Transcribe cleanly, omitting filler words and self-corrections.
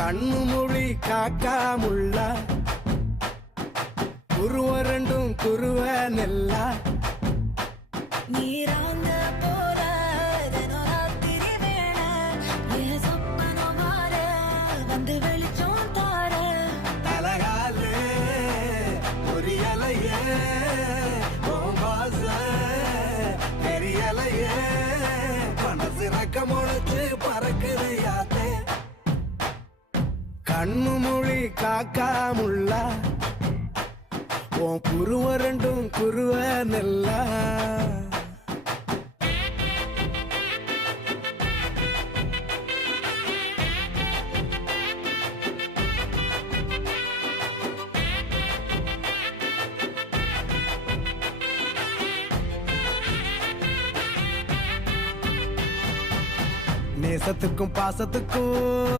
கண்ணு மொழி காக்காமுள்ள குருவ ரெண்டும் குருவ நெல்லா நீராங்க போல தினராத்திரி வேண என் சொப்பனம் மாற வந்து வெளிச்சம் தார தலகாலே பொரியலையே ஓம்பாச பெரியலையே மனசு ரக்க முளைச்சு பறக்குது யாத்தே கண்ணு மொழி காக்காமுள்ள உன் குருவ ரெண்டும் குருவ நெல்லா நேசத்துக்கும் பாசத்துக்கும்